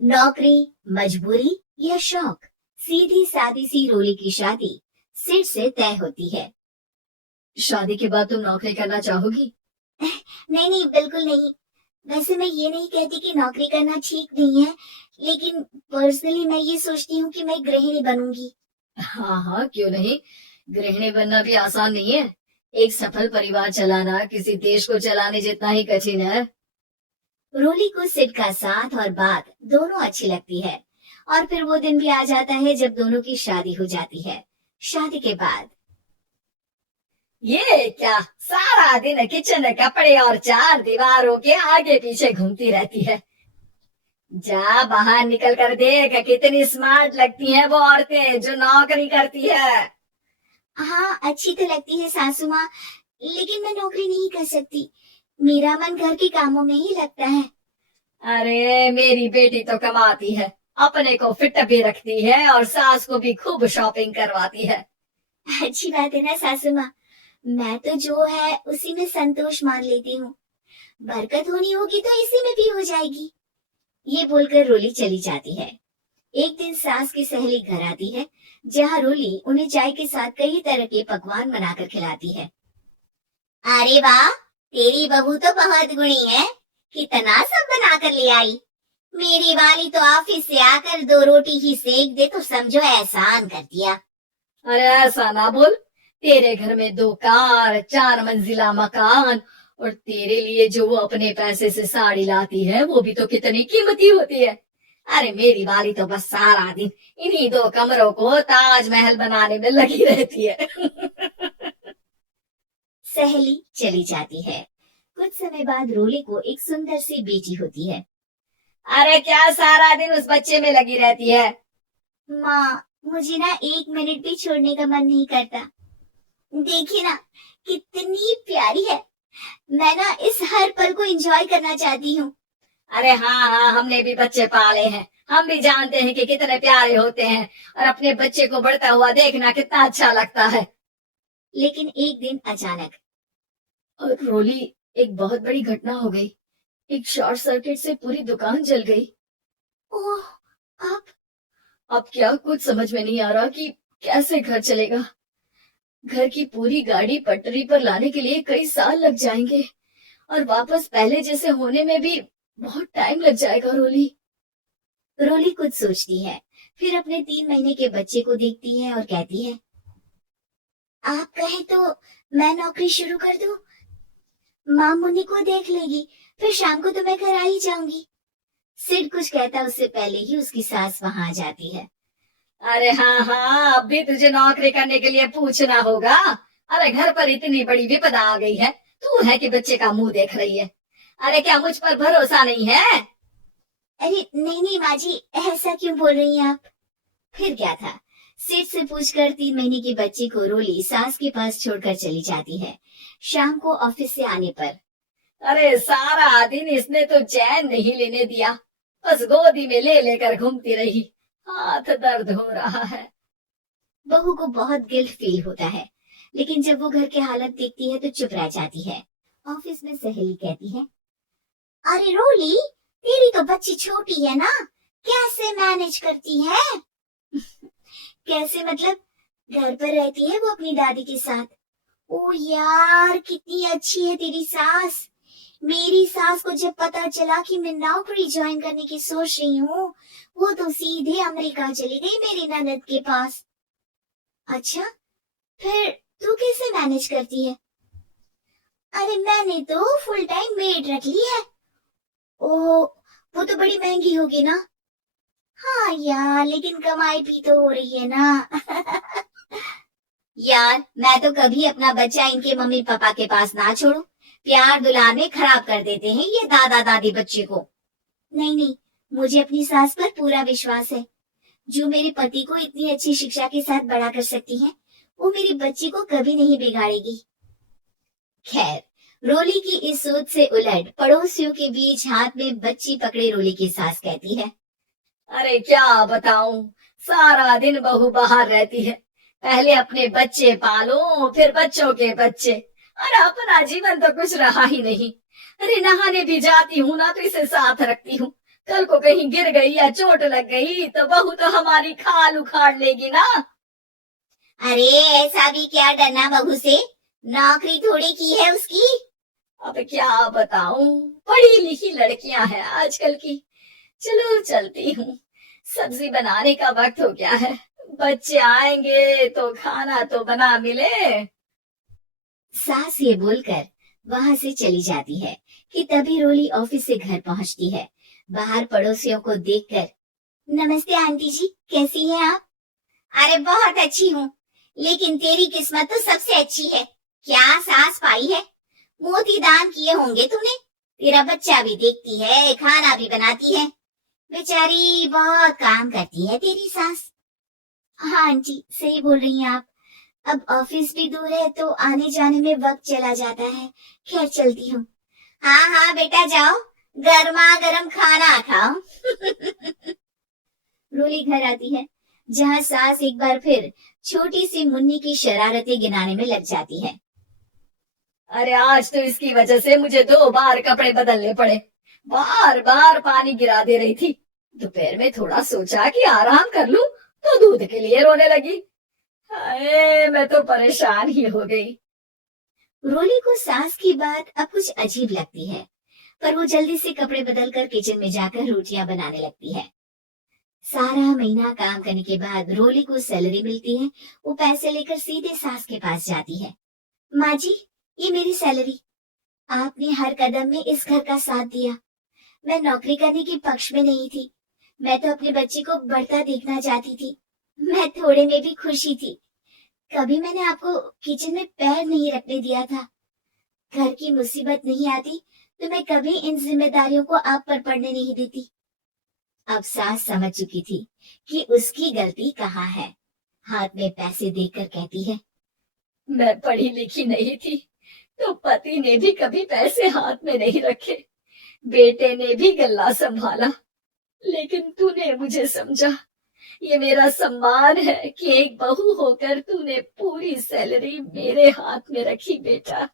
नौकरी, मजबूरी या शौक, सीधी सादी सी रोली की शादी सिर से तय होती है। शादी के बाद तुम नौकरी करना चाहोगी? नहीं नहीं, बिल्कुल नहीं। वैसे मैं ये नहीं कहती कि नौकरी करना ठीक नहीं है, लेकिन पर्सनली मैं ये सोचती हूँ कि मैं गृहिणी बनूंगी। हाँ हाँ, क्यों नहीं। गृहिणी बनना भी आसान नहीं है। एक सफल परिवार चलाना किसी देश को चलाने जितना ही कठिन है। रोली को सिड का साथ और बात दोनों अच्छी लगती है, और फिर वो दिन भी आ जाता है जब दोनों की शादी हो जाती है। शादी के बाद ये क्या, सारा दिन किचन में कपड़े और चार दीवारों के आगे पीछे घूमती रहती है। जा बाहर निकल कर देख, कितनी स्मार्ट लगती हैं वो औरतें जो नौकरी करती है। हाँ, अच्छी तो लगती है सासू माँ, लेकिन मैं नौकरी नहीं कर सकती। मेरा मन घर के कामों में ही लगता है। अरे मेरी बेटी तो कमाती है, अपने को फिट भी रखती है और सास को भी खूब शॉपिंग करवाती है। अच्छी बात है ना सासू माँ, मैं तो जो है उसी में संतोष मान लेती हूँ। बरकत होनी होगी तो इसी में भी हो जाएगी। ये बोलकर रोली चली जाती है। एक दिन सास की सहेली घर आती है, जहाँ रोली उन्हें चाय के साथ कई तरह के पकवान बनाकर खिलाती है। अरे वाह, तेरी बहू तो बहुत गुणी है, कितना सब बना कर ले आई। मेरी वाली तो ऑफिस से आकर 2 रोटी ही सेक दे तो समझो एहसान कर दिया। अरे ऐसा ना बोल, तेरे घर में 2 कार, 4 मंजिला मकान, और तेरे लिए जो वो अपने पैसे से साड़ी लाती है वो भी तो कितनी कीमती होती है। अरे मेरी वाली तो बस सारा दिन इन्हीं 2 कमरों को ताजमहल बनाने में लगी रहती है। सहेली चली जाती है। कुछ समय बाद रोली को एक सुंदर सी बेटी होती है। अरे क्या सारा दिन उस बच्चे में लगी रहती है? माँ, मुझे ना 1 मिनट भी छोड़ने का मन नहीं करता। देखिए ना, कितनी प्यारी है। मैं ना इस हर पल को एंजॉय करना चाहती हूँ। अरे हाँ हाँ, हमने भी बच्चे पाले हैं, हम भी जानते हैं कि कितने प्यारे होते हैं, और अपने बच्चे को बढ़ता हुआ देखना कितना अच्छा लगता है। लेकिन एक दिन अचानक और रोली, एक बहुत बड़ी घटना हो गई। एक शॉर्ट सर्किट से पूरी दुकान जल गई। ओह, अब क्या, कुछ समझ में नहीं आ रहा कि कैसे घर चलेगा। घर की पूरी गाड़ी पटरी पर लाने के लिए कई साल लग जाएंगे, और वापस पहले जैसे होने में भी बहुत टाइम लग जाएगा। रोली कुछ सोचती है, फिर अपने 3 महीने के बच्चे को देखती है और कहती है, आप कहे तो मैं नौकरी शुरू कर दूं? माँ मुन्नी को देख लेगी, फिर शाम को तो मैं घर आ ही जाऊंगी। सिड कुछ कहता उससे पहले ही उसकी सास वहां आ जाती है। अरे हाँ हाँ, अब भी तुझे नौकरी करने के लिए पूछना होगा। अरे घर पर इतनी बड़ी विपदा आ गई है, तू है कि बच्चे का मुंह देख रही है। अरे क्या मुझ पर भरोसा नहीं है? अरे नहीं नहीं माँ जी, ऐसा क्यों बोल रही हैं आप? फिर क्या था, सिड से पूछकर 3 महीने के बच्चे को रोली सास के पास छोड़कर चली जाती है। शाम को ऑफिस से आने पर अरे सारा दिन इसने तो चैन नहीं लेने दिया, बस गोदी में ले लेकर घूमती रही। हाथ दर्द हो रहा है। बहू को बहुत गिल्ट फील होता है, लेकिन जब वो घर की हालत देखती है तो चुप रह जाती है। ऑफिस में सहेली कहती है, अरे रोली, तेरी तो बच्ची छोटी है ना, कैसे मैनेज करती है? कैसे मतलब? घर पर रहती है वो अपनी दादी के साथ। ओ यार, कितनी अच्छी है तेरी सास। मेरी सास को जब पता चला कि मैं नौकरी ज्वाइन करने की सोच रही हूँ, वो तो सीधे अमेरिका चली गई मेरी ननद के पास। अच्छा, फिर तू कैसे मैनेज करती है? अरे मैंने तो फुल टाइम मेड रख ली है। ओह, वो तो बड़ी महंगी होगी ना? हाँ यार, लेकिन कमाई भी तो हो रही है ना। यार, मैं तो कभी अपना बच्चा इनके मम्मी पापा के पास ना छोड़ू। प्यार दुलार में खराब कर देते हैं ये दादा दादी बच्चे को। नहीं नहीं, मुझे अपनी सास पर पूरा विश्वास है। जो मेरे पति को इतनी अच्छी शिक्षा के साथ बड़ा कर सकती है, वो मेरी बच्ची को कभी नहीं बिगाड़ेगी। खैर, रोली की इस सोच से उलट पड़ोसियों के बीच हाथ में बच्ची पकड़े रोली की सास कहती है, अरे क्या बताऊं, सारा दिन बहू बाहर रहती है। पहले अपने बच्चे पालो, फिर बच्चों के बच्चे, और अपना जीवन तो कुछ रहा ही नहीं। अरे नहाने भी जाती हूँ ना तो इसे साथ रखती हूँ, कल को कहीं गिर गई या चोट लग गई तो बहू तो हमारी खाल उखाड़ लेगी ना। अरे ऐसा भी क्या डरना बहू से, नौकरी थोड़ी की है उसकी। अब क्या बताऊं, पढ़ी लिखी लड़कियां हैं आजकल की। चलो चलती हूँ, सब्जी बनाने का वक्त हो गया है, बच्चे आएंगे तो खाना तो बना मिले। सास ये बोलकर वहां से चली जाती है कि तभी रोली ऑफिस से घर पहुंचती है। बाहर पड़ोसियों को देखकर, नमस्ते आंटी जी, कैसी हैं आप? अरे बहुत अच्छी हूँ, लेकिन तेरी किस्मत तो सबसे अच्छी है। क्या सास पाई है, मोती दान किए होंगे तूने। तेरा बच्चा भी देखती है, खाना भी बनाती है। बेचारी बहुत काम करती है तेरी सास। हाँ आंटी, सही बोल रही हैं आप। अब ऑफिस भी दूर है तो आने जाने में वक्त चला जाता है। खैर चलती हूँ। हाँ हाँ बेटा जाओ, गर्मा गर्म खाना खाओ। रोली घर आती है, जहाँ सास एक बार फिर छोटी सी मुन्नी की शरारतें गिनाने में लग जाती है। अरे आज तो इसकी वजह से मुझे 2 बार कपड़े बदलने पड़े, बार बार पानी गिरा दे रही थी। दोपहर में थोड़ा सोचा कि आराम कर लूं तो दूध के लिए रोने लगी। हाय, मैं तो परेशान ही हो गई। रोली को सास की बात अब कुछ अजीब लगती है, पर वो जल्दी से कपड़े बदलकर किचन में जाकर रोटियां बनाने लगती है। सारा महीना काम करने के बाद रोली को सैलरी मिलती है। वो पैसे लेकर सीधे सास के पास जाती है। माँ जी, ये मेरी सैलरी। आपने हर कदम में इस घर का साथ दिया। मैं नौकरी करने के पक्ष में नहीं थी, मैं तो अपने बच्चे को बढ़ता देखना चाहती थी। मैं थोड़े में भी खुशी थी। कभी मैंने आपको किचन में पैर नहीं रखने दिया था। घर की मुसीबत नहीं आती तो मैं कभी इन जिम्मेदारियों को आप पर पड़ने नहीं देती। अब सास समझ चुकी थी कि उसकी गलती कहाँ है। हाथ में पैसे देकर कहती है, मैं पढ़ी लिखी नहीं थी तो पति ने भी कभी पैसे हाथ में नहीं रखे, बेटे ने भी गल्ला संभाला, लेकिन तूने मुझे समझा। ये मेरा सम्मान है कि एक बहू होकर तूने पूरी सैलरी मेरे हाथ में रखी बेटा।